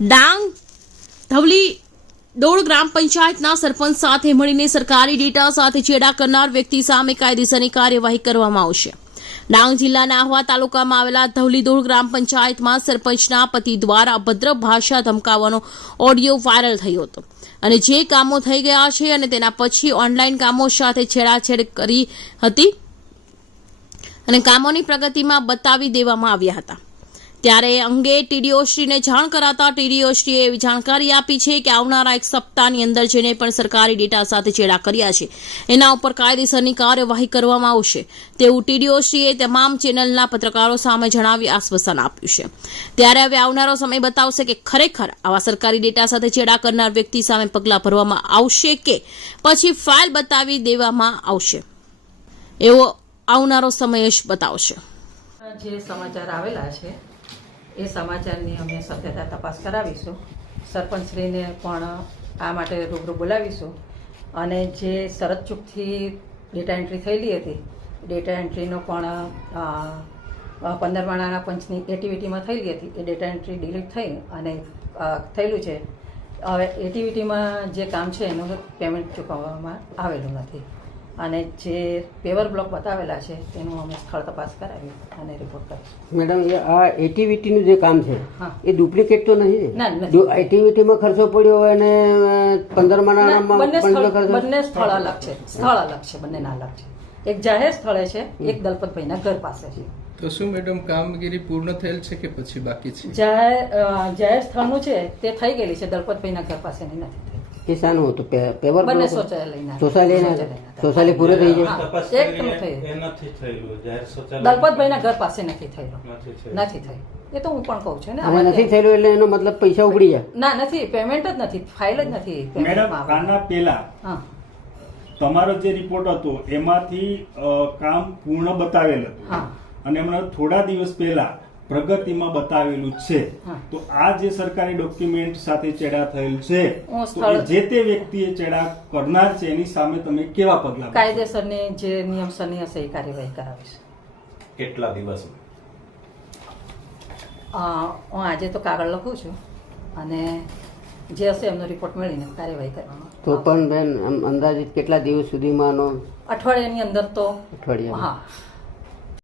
ડાંગ ધવલી દોડ ગ્રામ પંચાયતના સરપંચ સાથે મળીને સરકારી ડેટા સાથે ચેડા કરનાર વ્યક્તિ સામે કાયદેસરની કાર્યવાહી કરવામાં આવશે. ડાંગ જિલ્લાના આહવા તાલુકામાં આવેલા ધવલીદોડ ગ્રામ પંચાયતમાં સરપંચના પતિ દ્વારા અભદ્ર ભાષા ધમકાવવાનો ઓડિયો વાયરલ થયો હતો અને જે કામો થઈ ગયા છે અને તેના પછી ઓનલાઈન કામો સાથે છેડાછેડ કરી હતી અને કામોની પ્રગતિમાં બતાવી દેવામાં આવ્યા હતા. ત્યારે અંગે ટીડીઓશ્રીને જાણ કરાતા ટીડીઓશ્રીએ એવી જાણકારી આપી છે કે આવનારા એક સપ્તાહની અંદર જેને પણ સરકારી ડેટા સાથે ચેડા કર્યા છે, એના ઉપર કાયદેસરની કાર્યવાહી કરવામાં આવશે. તેવું ટીડીઓશ્રીએ તમામ ચેનલના પત્રકારો સામે જણાવી આશ્વાસન આપ્યું છે. ત્યારે હવે આવનારો સમય બતાવશે કે ખરેખર આવા સરકારી ડેટા સાથે ચેડા કરનાર વ્યક્તિ સામે પગલાં ભરવામાં આવશે કે પછી ફાઇલ બતાવી દેવામાં આવશે. એવો આવનારો સમય જ બતાવશે. જે સમાચાર આવેલા છે એ સમાચારની અમે સત્યતા તપાસ કરાવીશું. સરપંચશ્રીને પણ આ માટે રૂબરૂ બોલાવીશું. અને જે શરત ચૂકથી ડેટા એન્ટ્રી થયેલી હતી, ડેટા એન્ટ્રીનો પણ પંદર માણાના પંચની એટીવિટીમાં થયેલી હતી. એ ડેટા એન્ટ્રી ડિલીટ થઈ અને થયેલું છે. હવે એટીવિટીમાં જે કામ છે એનું પેમેન્ટ ચૂકવવામાં આવેલું નથી. અને જે પેવર બ્લોક બતાવેલા છે તેનું અમે સ્થળ તપાસ કરાવી અને રિપોર્ટ કરીશું. મેડમ એ આ એક્ટિવિટીનું જે કામ છે એ ડુપ્લિકેટ તો નહીં ને? એક્ટિવિટીમાં ખર્ચો પડ્યો હોય અને પંદર ના, બંને સ્થળ બંને સ્થળ અલગ છે. સ્થળ અલગ છે બંનેના અલગ છે. એક જાહેર સ્થળે છે એક દલપતભાઈના ઘર પાસે છે. તો શું મેડમ કામગીરી પૂર્ણ થયેલ છે કે પછી બાકી છે? જાહેર જાહેર સ્થળનું છે તે થઈ ગયેલી છે દલપતભાઈના ઘર પાસેની નથી. એ શાનું હતું પેપર બંને શૌચાલય. શૌચાલય પૂરું થઈ. એકદમ થયું. નથી થયેલું દલપતભાઈના ઘર પાસે નથી થયેલું. નથી થયું એ તો હું પણ કહું છું ને નથી થયેલું એટલે એનો મતલબ પૈસા ઉપડી જાય ના નથી પેમેન્ટ જ નથી ફાઇલ જ નથી મેડમ આના પહેલા તમારો જે રિપોર્ટ હતો એમાંથી કામ પૂર્ણ બતાવેલ હતું. અને હમણાં થોડા દિવસ પહેલા પ્રગતિમાં બતાવેલું છે. તો આ જે સરકારી ડોક્યુમેન્ટ સાથે ચેડા થયેલ છે જે તે વ્યક્તિએ ચેડા કરનાર છે એની સામે તમે કેવા પગલા? કાયદેસરની જે નિયમસરની હશે એ કાર્યવાહી કરાવીશ. કેટલા દિવસ? હું આજે તો કાગળ લખું છું અને જે હશે એમનો રિપોર્ટ મળીને કાર્યવાહી કરવાનો તો પણ બેન અંદાજિત કેટલા દિવસ સુધીમાં અઠવાડિયાની અંદર તો અઠવાડિયા હા.